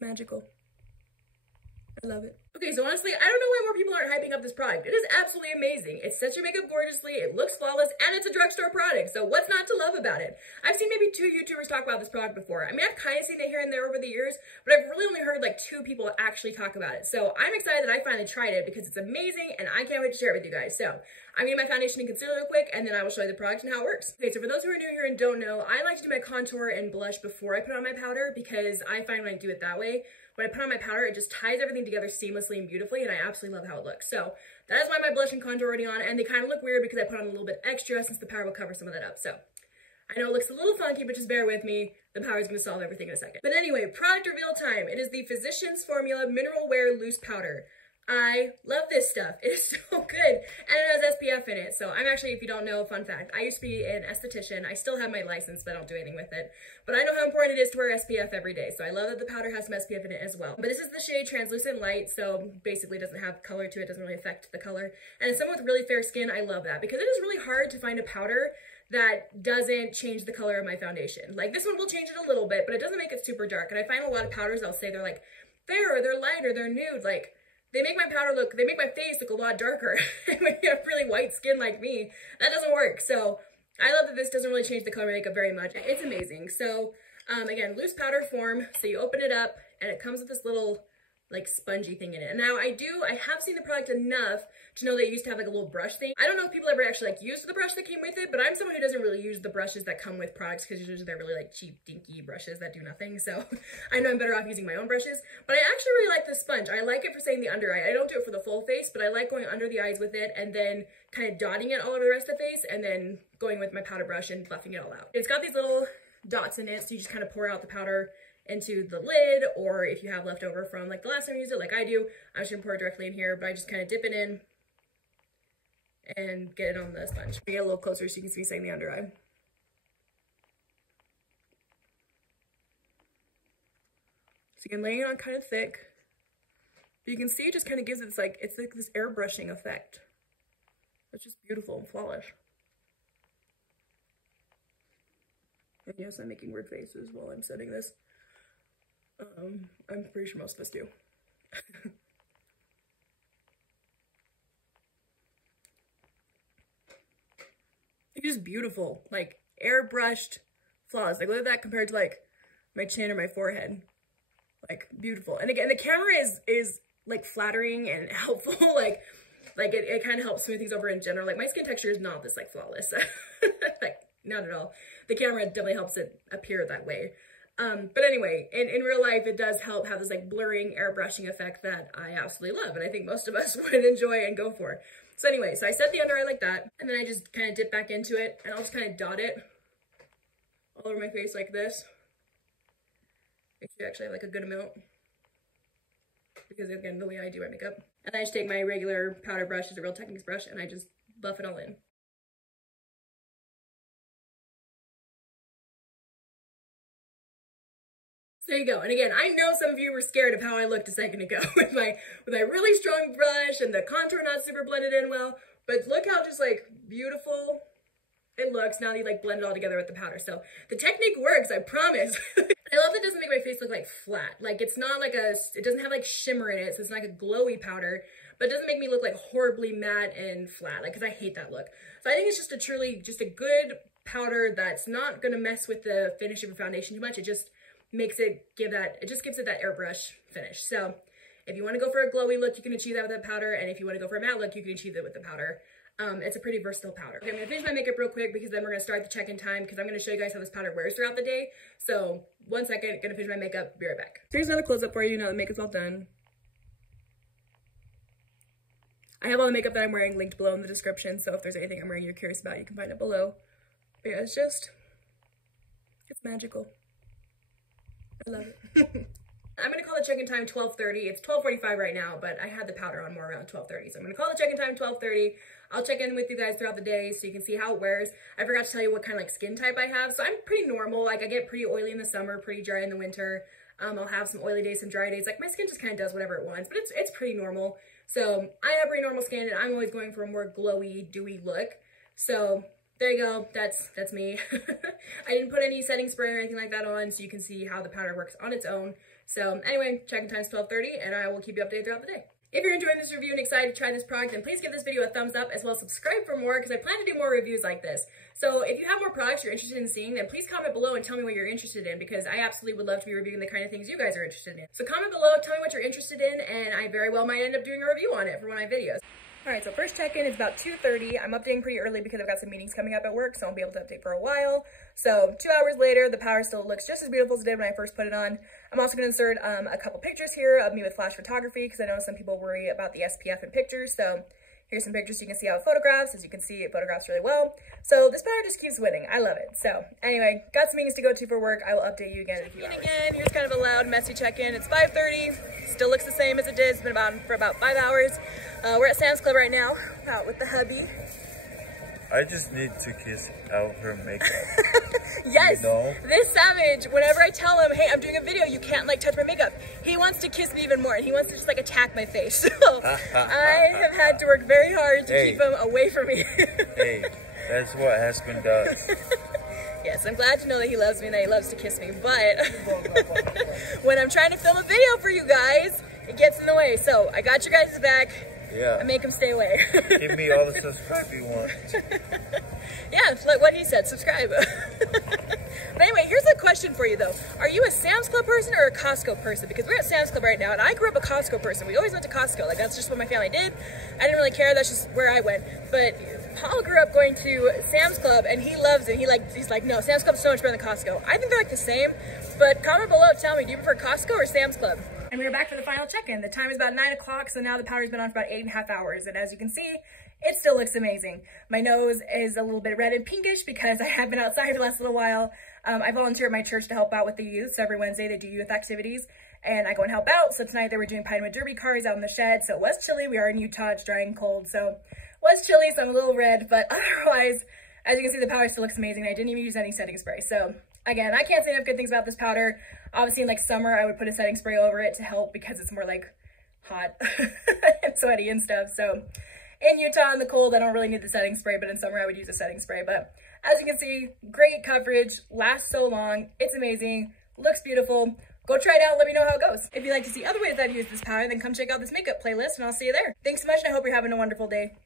Magical. I love it. Okay, so honestly, I don't know why more people aren't hyping up this product. It is absolutely amazing. It sets your makeup gorgeously, it looks flawless, and it's a drugstore product, so what's not to love about it? I've seen maybe 2 YouTubers talk about this product before. I mean, I've kind of seen it here and there over the years, but I've really only heard like 2 people actually talk about it. So I'm excited that I finally tried it because it's amazing, and I can't wait to share it with you guys. So I'm gonna do my foundation and concealer real quick, and then I will show you the product and how it works. Okay, so for those who are new here and don't know, I like to do my contour and blush before I put on my powder because I find when I do it that way, when I put on my powder, it just ties everything together seamlessly and beautifully, and I absolutely love how it looks. So that is why my blush and contour are already on, and they kind of look weird because I put on a little bit extra since the powder will cover some of that up. So I know it looks a little funky, but just bear with me. The powder is going to solve everything in a second. But anyway, product reveal time. It is the Physicians Formula Mineral Wear Loose Powder. I love this stuff. It is so good. And it has SPF in it. So I'm actually, if you don't know, fun fact, I used to be an esthetician. I still have my license, but I don't do anything with it. But I know how important it is to wear SPF every day. So I love that the powder has some SPF in it as well. But this is the shade Translucent Light. So basically it doesn't have color to it. Doesn't really affect the color. And as someone with really fair skin, I love that because it is really hard to find a powder that doesn't change the color of my foundation. Like this one will change it a little bit, but it doesn't make it super dark. And I find a lot of powders, I'll say they're like fair or they're light or they're nude. Like they make my powder look, they make my face look a lot darker. When you have really white skin like me, that doesn't work. So I love that this doesn't really change the color of makeup very much. It's amazing. So again, loose powder form. So you open it up and it comes with this little like spongy thing in it. And now I have seen the product enough to know they used to have like a little brush thing. I don't know if people ever actually like used the brush that came with it, but I'm someone who doesn't really use the brushes that come with products because usually they're really like cheap, dinky brushes that do nothing. So I know I'm better off using my own brushes, but I actually really like this sponge. I like it for saying the under eye. I don't do it for the full face, but I like going under the eyes with it and then kind of dotting it all over the rest of the face and then going with my powder brush and buffing it all out. It's got these little dots in it, so you just kind of pour out the powder into the lid, or if you have leftover from like the last time you used it, like I do, I'm just gonna pour it directly in here, but I just kind of dip it in and get it on the sponge. Get a little closer so you can see saying the under eye. So again, laying it on kind of thick, but you can see it just kind of gives it this like, it's like this airbrushing effect. It's just beautiful and flawless. And yes, I'm making weird faces while I'm setting this. I'm pretty sure most of us do. It's just beautiful, like airbrushed flaws. Like look at that compared to like my chin or my forehead. Like beautiful. And again, the camera is like flattering and helpful. like it kind of helps smooth things over in general. Like my skin texture is not this like flawless. Like not at all. The camera definitely helps it appear that way. But anyway, in real life, it does help have this like blurring airbrushing effect that I absolutely love. And I think most of us would enjoy and go for. So anyway, so I set the under eye like that. And then I just kind of dip back into it and I'll just kind of dot it all over my face like this. Make sure you actually have like a good amount. Because again, the way I do my makeup. And then I just take my regular powder brush, it's a Real Techniques brush, and I just buff it all in. There you go. And again, I know some of you were scared of how I looked a second ago with my really strong brush and the contour not super blended in well, but look how just like beautiful it looks now that you like blend it all together with the powder. So the technique works, I promise. I love that it doesn't make my face look like flat. Like it's not like it doesn't have like shimmer in it, so it's not like a glowy powder, but it doesn't make me look like horribly matte and flat, like, cause I hate that look. So I think it's just just a good powder that's not gonna mess with the finish of your foundation too much. It just makes it gives it that airbrush finish. So if you want to go for a glowy look, you can achieve that with that powder, and if you want to go for a matte look, you can achieve it with the powder. It's a pretty versatile powder. Okay, I'm gonna finish my makeup real quick because then we're gonna start the check-in time because I'm gonna show you guys how this powder wears throughout the day. So 1 second, gonna finish my makeup, be right back. Here's another close-up for you now that makeup's all done. I have all the makeup that I'm wearing linked below in the description, so if there's anything I'm wearing you're curious about, you can find it below. But yeah, it's magical. I love it. I'm gonna call the check-in time 12:30. It's 12:45 right now, but I had the powder on more around 12:30. So I'm gonna call the check-in time 12:30. I'll check in with you guys throughout the day so you can see how it wears. I forgot to tell you what kind of like skin type I have. So I'm pretty normal. Like I get pretty oily in the summer, pretty dry in the winter. I'll have some oily days, some dry days. Like my skin just kind of does whatever it wants, but it's pretty normal. So I have pretty normal skin and I'm always going for a more glowy, dewy look. So there you go. That's me. I didn't put any setting spray or anything like that on, so you can see how the powder works on its own. So anyway, check-in time is 12:30, and I will keep you updated throughout the day. If you're enjoying this review and excited to try this product, then please give this video a thumbs up, as well as subscribe for more, because I plan to do more reviews like this. So if you have more products you're interested in seeing, then please comment below and tell me what you're interested in, because I absolutely would love to be reviewing the kind of things you guys are interested in. So comment below, tell me what you're interested in, and I very well might end up doing a review on it for one of my videos. Alright, so first check-in is about 2:30. I'm updating pretty early because I've got some meetings coming up at work, so I won't be able to update for a while. So 2 hours later, the powder still looks just as beautiful as it did when I first put it on. I'm also going to insert a couple pictures here of me with flash photography, because I know some people worry about the SPF in pictures. So here's some pictures so you can see how it photographs. As you can see, it photographs really well. So this powder just keeps winning. I love it. So anyway, got some meetings to go to for work. I will update you again in a few hours. Again, here's kind of a loud, messy check-in. It's 5:30. Still looks the same as it did. It's been for about 5 hours. We're at Sam's Club right now, out with the hubby. I just need to kiss out her makeup. Yes, you know? This savage, whenever I tell him, hey, I'm doing a video, you can't like touch my makeup, he wants to kiss me even more, and he wants to just like attack my face. So I have had to work very hard to keep him away from me. Hey, that's what husband does. Yes, I'm glad to know that he loves me and that he loves to kiss me, but when I'm trying to film a video for you guys, it gets in the way. So I got your guys' back. Yeah. I make him stay away. Give me all the subscribe you want. Yeah, it's like what he said, subscribe. But anyway, here's a question for you though. Are you a Sam's Club person or a Costco person? Because we're at Sam's Club right now, and I grew up a Costco person. We always went to Costco. Like, that's just what my family did. I didn't really care. That's just where I went. But Paul grew up going to Sam's Club, and he loves it. He's like, no, Sam's Club's so much better than Costco. I think they're like the same. But comment below, tell me, do you prefer Costco or Sam's Club? And we are back for the final check-in. The time is about 9 o'clock, so now the powder's been on for about 8.5 hours. And as you can see, it still looks amazing. My nose is a little bit red and pinkish because I have been outside the last little while. I volunteer at my church to help out with the youth. So every Wednesday they do youth activities, and I go and help out. So tonight they were doing Pine Derby cars out in the shed. So it was chilly. We are in Utah. It's dry and cold. So it was chilly, so I'm a little red. But otherwise, as you can see, the powder still looks amazing. I didn't even use any setting spray. So again, I can't say enough good things about this powder. Obviously, in like summer, I would put a setting spray over it to help because it's more like hot and sweaty and stuff. So in Utah in the cold, I don't really need the setting spray, but in summer I would use a setting spray. But as you can see, great coverage, lasts so long. It's amazing, looks beautiful. Go try it out and let me know how it goes. If you'd like to see other ways that I've used this powder, then come check out this makeup playlist and I'll see you there. Thanks so much, and I hope you're having a wonderful day.